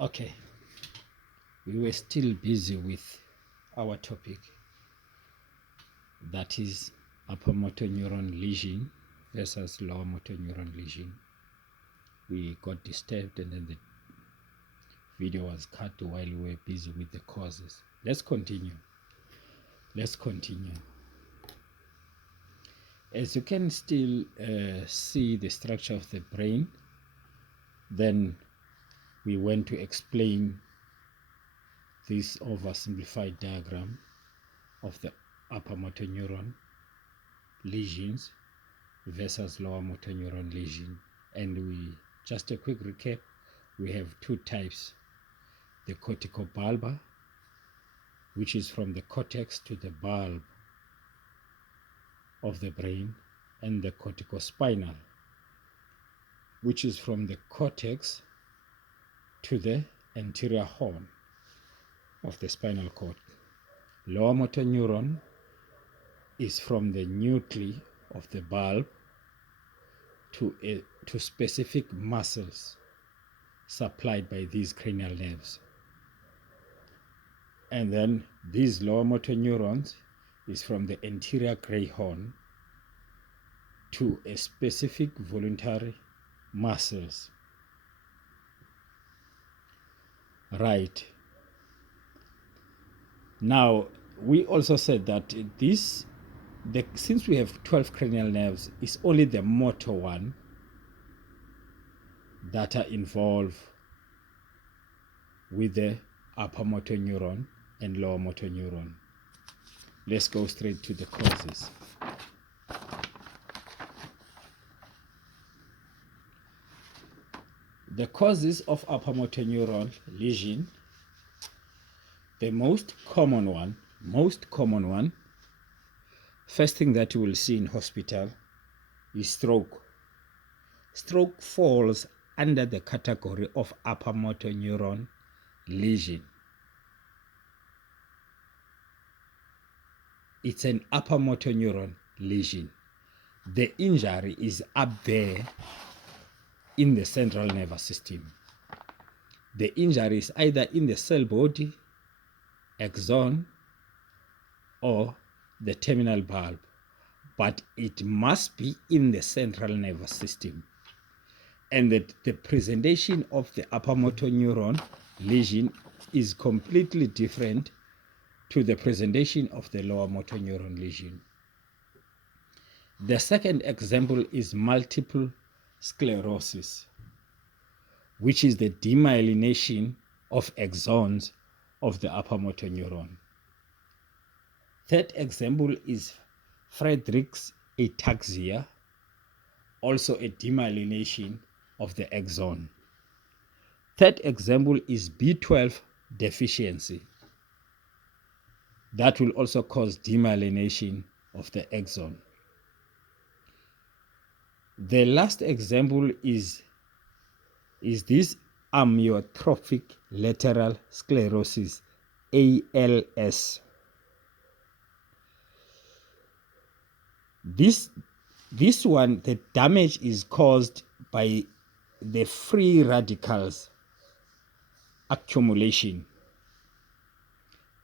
Okay, we were still busy with our topic, that is upper motor neuron lesion versus lower motor neuron lesion. We got disturbed and then the video was cut while we were busy with the causes. Let's continue. As you can still see the structure of the brain, then we went to explain this oversimplified diagram of the upper motor neuron lesions versus lower motor neuron lesion. And just a quick recap, we have two types: the corticobulbar, which is from the cortex to the bulb of the brain, and the corticospinal, which is from the cortex to the anterior horn of the spinal cord. Lower motor neuron is from the nuclei of the bulb to specific muscles supplied by these cranial nerves. And then these lower motor neurons is from the anterior gray horn to a specific voluntary muscles. Right. Now, we also said that since we have 12 cranial nerves, it's only the motor one that are involved with the upper motor neuron and lower motor neuron. Let's go straight to the causes. The causes of upper motor neuron lesion, the most common one, first thing that you will see in hospital is stroke. Stroke falls under the category of upper motor neuron lesion. It's an upper motor neuron lesion. The injury is up there in the central nervous system. The injury is either in the cell body, axon, or the terminal bulb, but it must be in the central nervous system. And the presentation of the upper motor neuron lesion is completely different to the presentation of the lower motor neuron lesion. The second example is multiple sclerosis, which is the demyelination of axons of the upper motor neuron. Third example is Friedreich's ataxia, also a demyelination of the axon. Third example is B12 deficiency. That will also cause demyelination of the axon. The last example is this amyotrophic lateral sclerosis, ALS. This one, the damage is caused by the free radicals accumulation.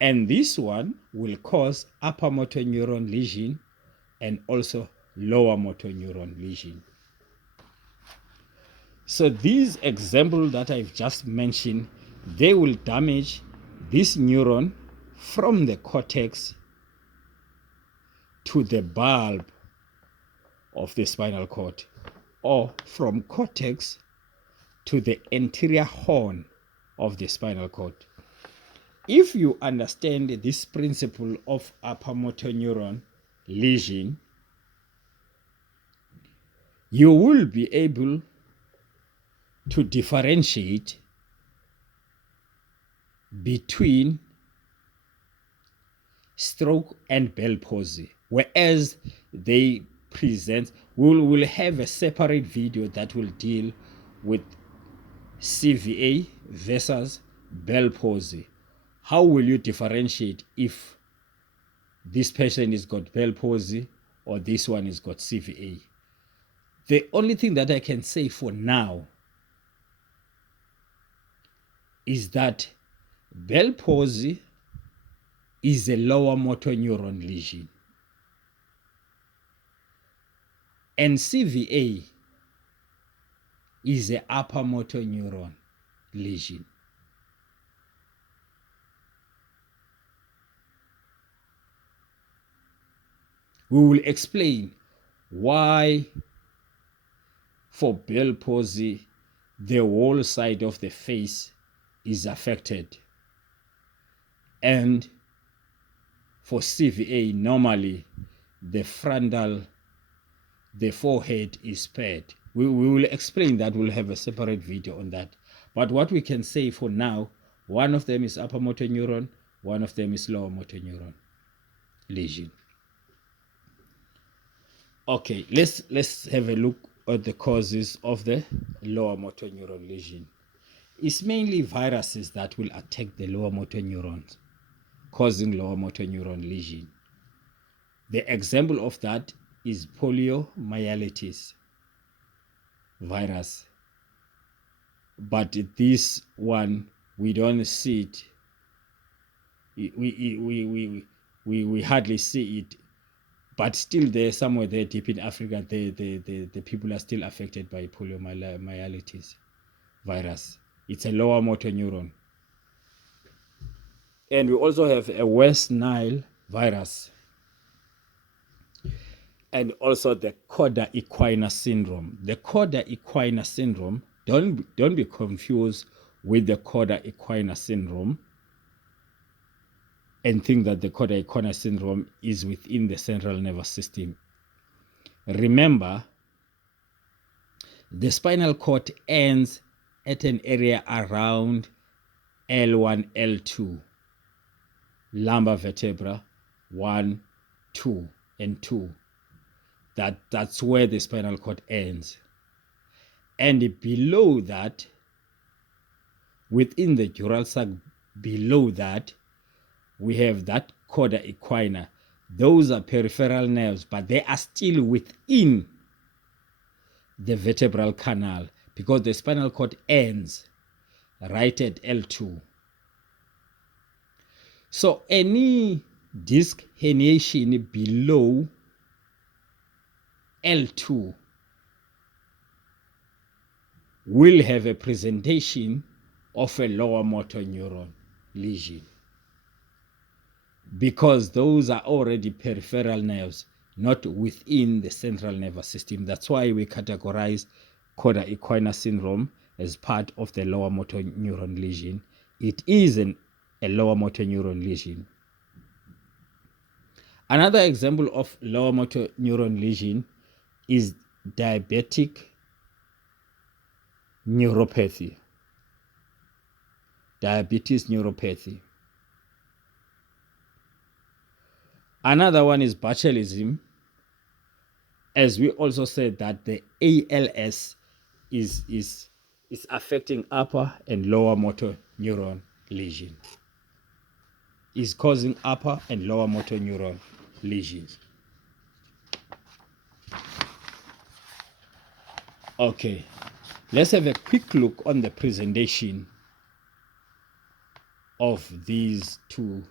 And this one will cause upper motor neuron lesion and also lower motor neuron lesion. So these examples that I've just mentioned, they will damage this neuron from the cortex to the bulb of the spinal cord, or from cortex to the anterior horn of the spinal cord. If you understand this principle of upper motor neuron lesion, you will be able to differentiate between stroke and Bell palsy, whereas they present, we will have a separate video that will deal with CVA versus Bell palsy. How will you differentiate if this person has got Bell palsy or this one has got CVA? The only thing that I can say for now is that Bell palsy is a lower motor neuron lesion, and CVA is an upper motor neuron lesion. We will explain why for Bell palsy the whole side of the face is affected, and for CVA normally the forehead is spared. We will explain that. We'll have a separate video on that. But what we can say for now, one of them is upper motor neuron, one of them is lower motor neuron lesion. Okay, let's have a look at the causes of the lower motor neuron lesion. It's mainly viruses that will attack the lower motor neurons, causing lower motor neuron lesion. The example of that is poliomyelitis virus, but this one we don't see it. We hardly see it, but still there somewhere there deep in Africa, the people are still affected by poliomyelitis virus. It's a lower motor neuron. And we also have a West Nile virus, and also the Coda equina syndrome. The Coda equina syndrome, don't be confused with the Coda equina syndrome and think that the Coda equina syndrome is within the central nervous system. Remember, the spinal cord ends at an area around L1, L2, lumbar vertebra 1, 2, and 2. That's where the spinal cord ends. And below that, within the dural sac, below that, we have that Coda equina. Those are peripheral nerves, but they are still within the vertebral canal because the spinal cord ends right at L2. So any disc herniation below L2 will have a presentation of a lower motor neuron lesion because those are already peripheral nerves, not within the central nervous system. That's why we categorize Coda equina syndrome as part of the lower motor neuron lesion. It is a lower motor neuron lesion. Another example of lower motor neuron lesion is diabetic neuropathy. Diabetes neuropathy. Another one is botulism. As we also said that the ALS is affecting upper and lower motor neuron lesion. Is causing upper and lower motor neuron lesions. Okay, let's have a quick look on the presentation of these two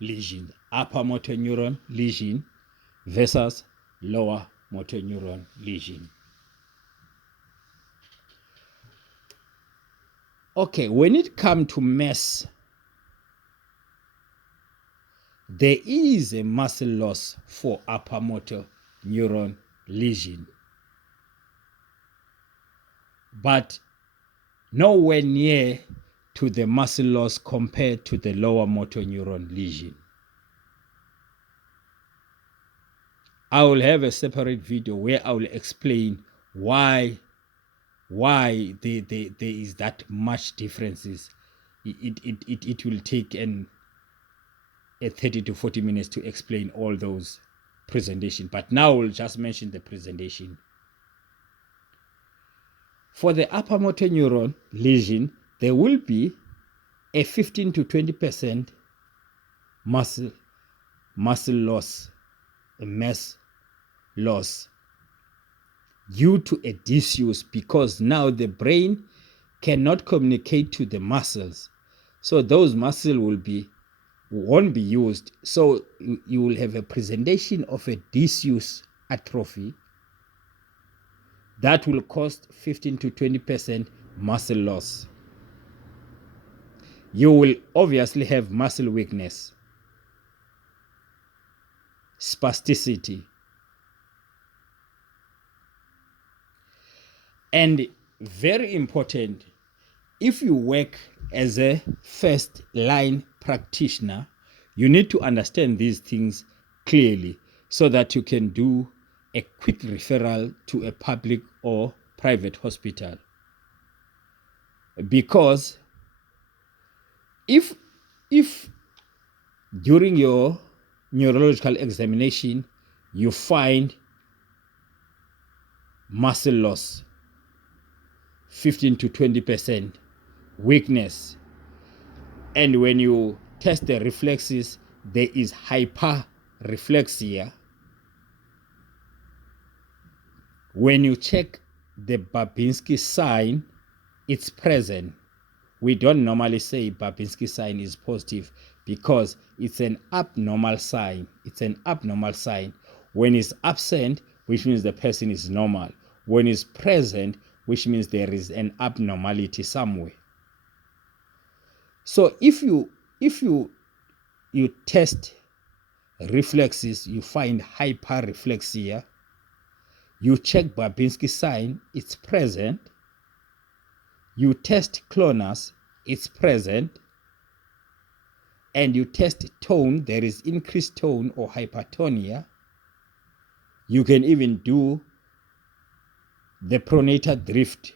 lesions, upper motor neuron lesion versus lower motor neuron lesion. Okay, when it comes to mass, there is a muscle loss for upper motor neuron lesion, but nowhere near to the muscle loss compared to the lower motor neuron lesion. I will have a separate video where I will explain why there is that much differences. It will take a 30 to 40 minutes to explain all those presentations, but now we'll just mention the presentation. For the upper motor neuron lesion, there will be a 15 to 20% muscle loss, a mass loss due to a disuse, because now the brain cannot communicate to the muscles. So those muscles won't be used. So you will have a presentation of a disuse atrophy that will cost 15 to 20% muscle loss. You will obviously have muscle weakness, spasticity, and very important, if you work as a first line practitioner, you need to understand these things clearly so that you can do a quick referral to a public or private hospital. Because if during your neurological examination you find muscle loss, 15 to 20%, weakness, and when you test the reflexes there is hyperreflexia, when you check the Babinski sign, it's present. We don't normally say Babinski sign is positive because it's an abnormal sign. It's an abnormal sign. When it's absent, which means the person is normal. When it's present, which means there is an abnormality somewhere. So if you test reflexes, you find hyperreflexia, you check Babinski sign, it's present. You test clonus, it's present. And you test tone, there is increased tone or hypertonia. You can even do the pronator drift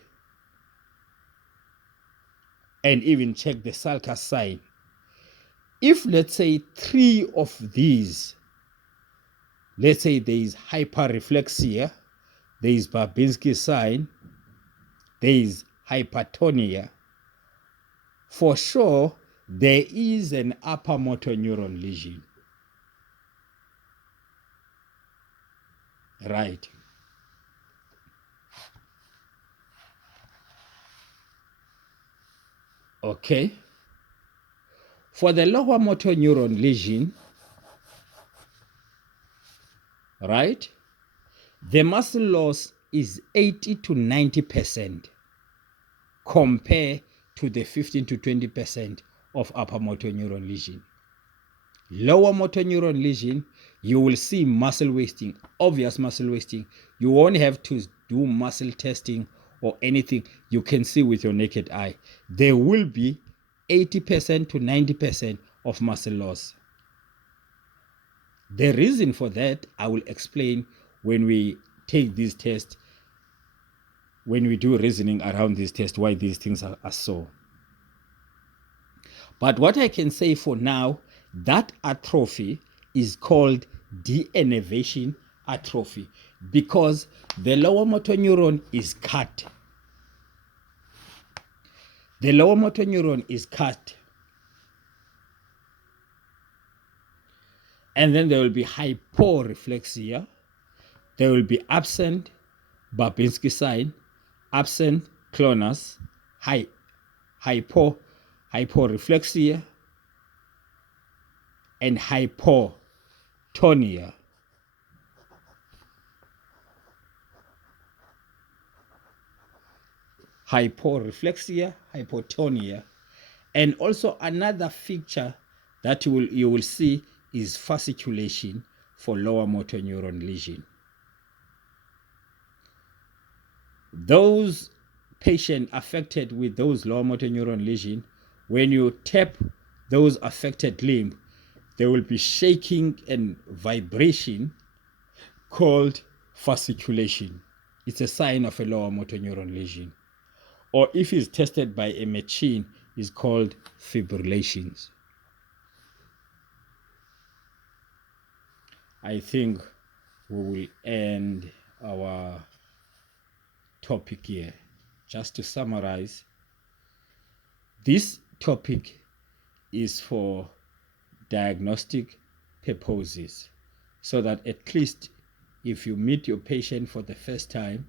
and even check the sulcus sign. If, let's say, 3 of these, let's say there is hyperreflexia, there is Babinski sign, there is hypertonia, for sure there is an upper motor neuron lesion. Right. Okay. For the lower motor neuron lesion, right, the muscle loss is 80 to 90% compared to the 15 to 20% of upper motor neuron lesion. Lower motor neuron lesion, you will see muscle wasting, obvious muscle wasting. You won't have to do muscle testing or anything. You can see with your naked eye. There will be 80% to 90% of muscle loss. The reason for that, I will explain when we take these tests, when we do reasoning around these tests, why these things are so. But what I can say for now, that atrophy is called de-innervation atrophy because the lower motor neuron is cut. The lower motor neuron is cut. And then there will be hyporeflexia. There will be absent Babinski sign, absent clonus, hyporeflexia, and hypotonia. Hyporeflexia, hypotonia. And also another feature that you will see is fasciculation for lower motor neuron lesion. Those patients affected with those lower motor neuron lesion, when you tap those affected limb, there will be shaking and vibration called fasciculation. It's a sign of a lower motor neuron lesion. Or if it's tested by a machine, it's called fibrillations. I think we will end our topic here. Just to summarize, this topic is for diagnostic purposes, so that at least if you meet your patient for the first time,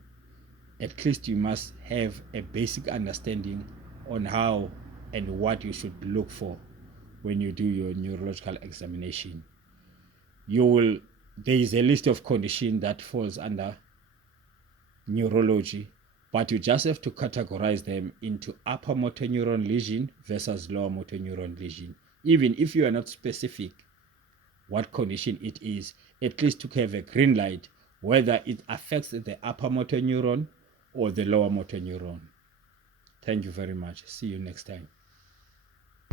at least you must have a basic understanding on how and what you should look for when you do your neurological examination. There is a list of conditions that falls under neurology, but you just have to categorize them into upper motor neuron lesion versus lower motor neuron lesion. Even if you are not specific what condition it is, at least to have a green light whether it affects the upper motor neuron or the lower motor neuron. Thank you very much. See you next time.